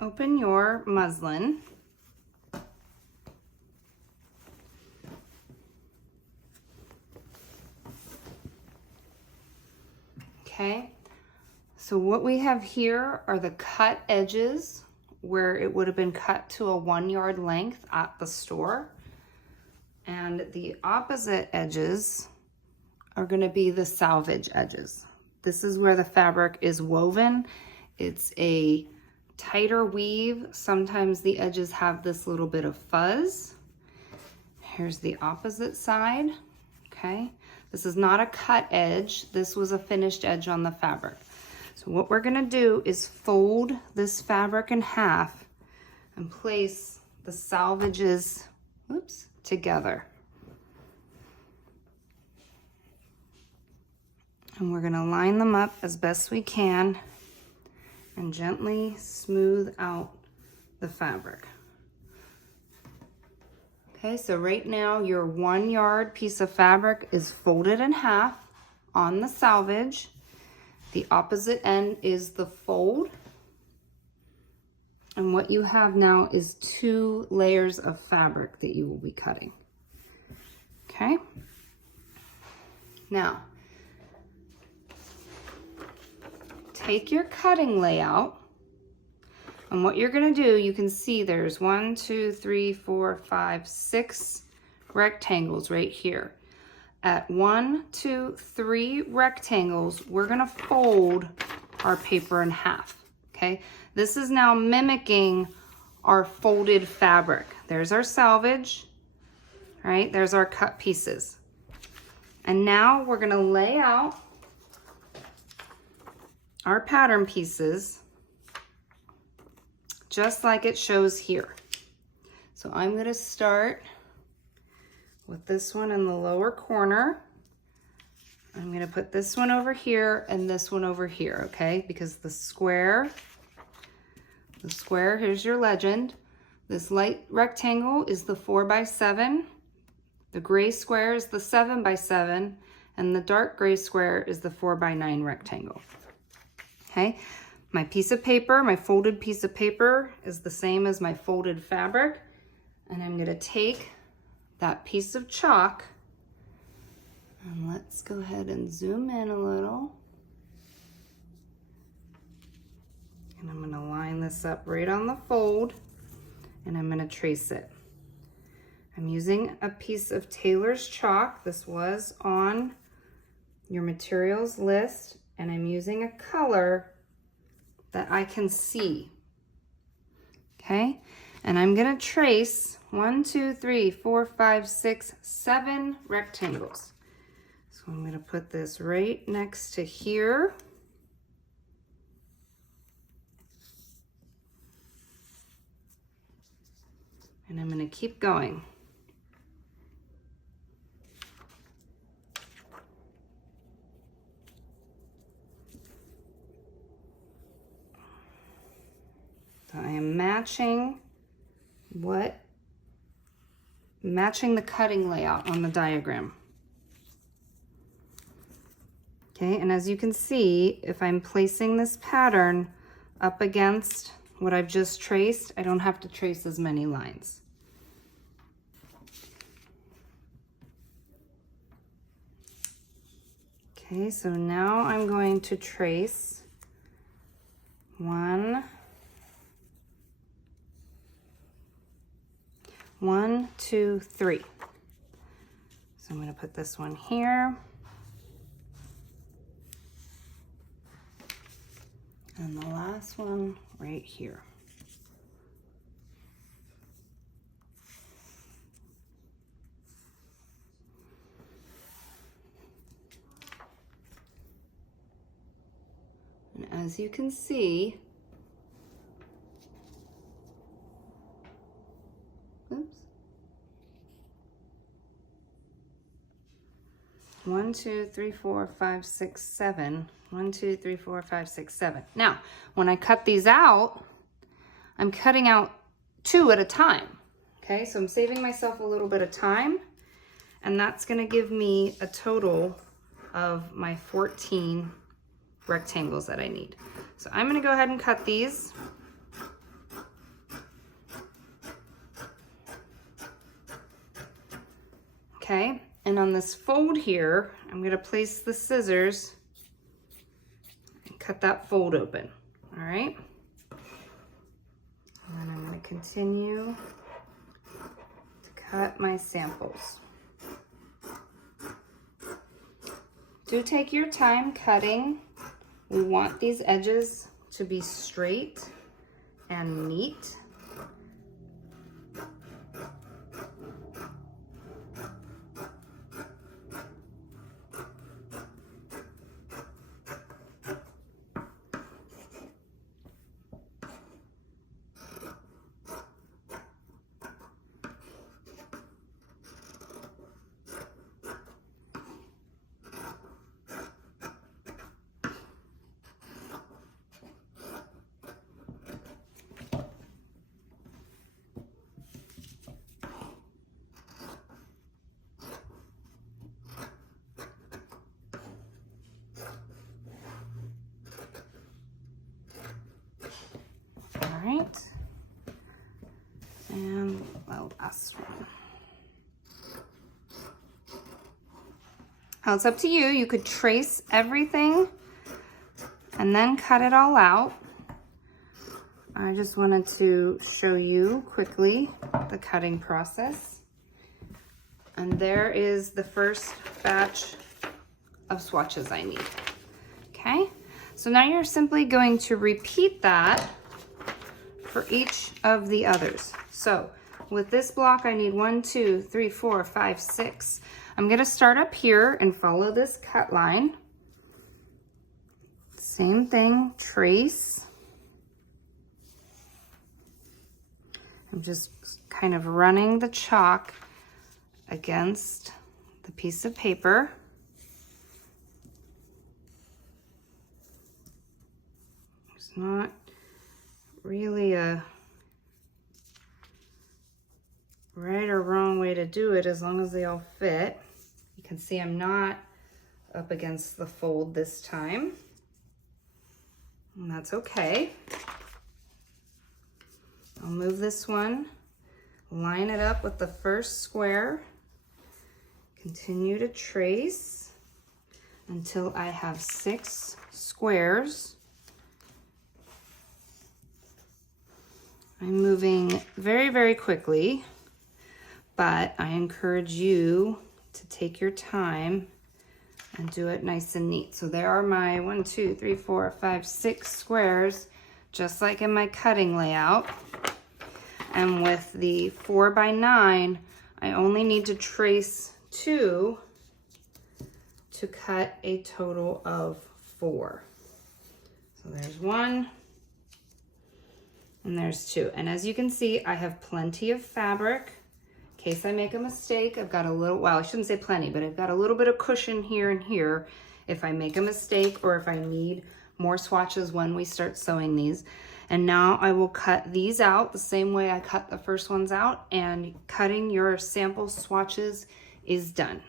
open your muslin. Okay, so what we have here are the cut edges where it would have been cut to a 1 yard length at the store. And the opposite edges are going to be the salvage edges. This is where the fabric is woven. It's a tighter weave. Sometimes the edges have this little bit of fuzz. Here's the opposite side, okay? This is not a cut edge. This was a finished edge on the fabric. So what we're gonna do is fold this fabric in half and place the salvages, together. And we're gonna line them up as best we can and gently smooth out the fabric. Okay, so right now your 1 yard piece of fabric is folded in half on the salvage. The opposite end is the fold. And what you have now is 2 layers of fabric that you will be cutting. Okay? Now, take your cutting layout, and what you're gonna do, you can see there's 1, 2, 3, 4, 5, 6 rectangles right here. At 1, 2, 3 rectangles, we're gonna fold our paper in half, okay? This is now mimicking our folded fabric. There's our salvage, right? There's our cut pieces. And now we're gonna lay out our pattern pieces just like it shows here. So I'm gonna start with this one in the lower corner. I'm gonna put this one over here and this one over here, okay? Because the square, here's your legend. This light rectangle is the 4 by 7. The gray square is the 7 by 7. And the dark gray square is the 4 by 9 rectangle. Okay, my piece of paper, my folded piece of paper is the same as my folded fabric. And I'm gonna take that piece of chalk, and let's go ahead and zoom in a little. And I'm gonna line this up right on the fold, and I'm gonna trace it. I'm using a piece of Taylor's chalk. This was on your materials list, and I'm using a color that I can see, okay? And I'm gonna trace 1, 2, 3, 4, 5, 6, 7 rectangles. So I'm gonna put this right next to here. And I'm gonna keep going. So I am matching the cutting layout on the diagram. Okay, and as you can see, if I'm placing this pattern up against what I've just traced, I don't have to trace as many lines. Okay, so now I'm going to trace 1, 2, 3. So I'm going to put this one here. And the last one right here. And as you can see, oops. 1, 2, 3, 4, 5, 6, 7. 1, 2, 3, 4, 5, 6, 7. Now, when I cut these out, I'm cutting out 2 at a time. Okay, so I'm saving myself a little bit of time, and that's gonna give me a total of my 14 rectangles that I need. So I'm gonna go ahead and cut these. Okay, and on this fold here, I'm gonna place the scissors and cut that fold open, all right? And then I'm gonna continue to cut my samples. Do take your time cutting. We want these edges to be straight and neat. Right, and the last one. Now it's up to you. You could trace everything and then cut it all out. I just wanted to show you quickly the cutting process. And there is the first batch of swatches I need. Okay, so now you're simply going to repeat that for each of the others. So with this block, I need 1, 2, 3, 4, 5, 6. I'm gonna start up here and follow this cut line. Same thing, trace. I'm just kind of running the chalk against the piece of paper. It's not really a right or wrong way to do it as long as they all fit. You can see I'm not up against the fold this time, and that's okay. I'll move this one, line it up with the first square, continue to trace until I have 6 squares. I'm moving very, very quickly, but I encourage you to take your time and do it nice and neat. So there are my 1, 2, 3, 4, 5, 6 squares, just like in my cutting layout. And with the 4 by 9, I only need to trace 2 to cut a total of 4. So there's 1, and there's 2. And as you can see, I have plenty of fabric. In case I make a mistake, I've got a little, well, I shouldn't say plenty, but I've got a little bit of cushion here and here if I make a mistake or if I need more swatches when we start sewing these. And now I will cut these out the same way I cut the first ones out, and cutting your sample swatches is done.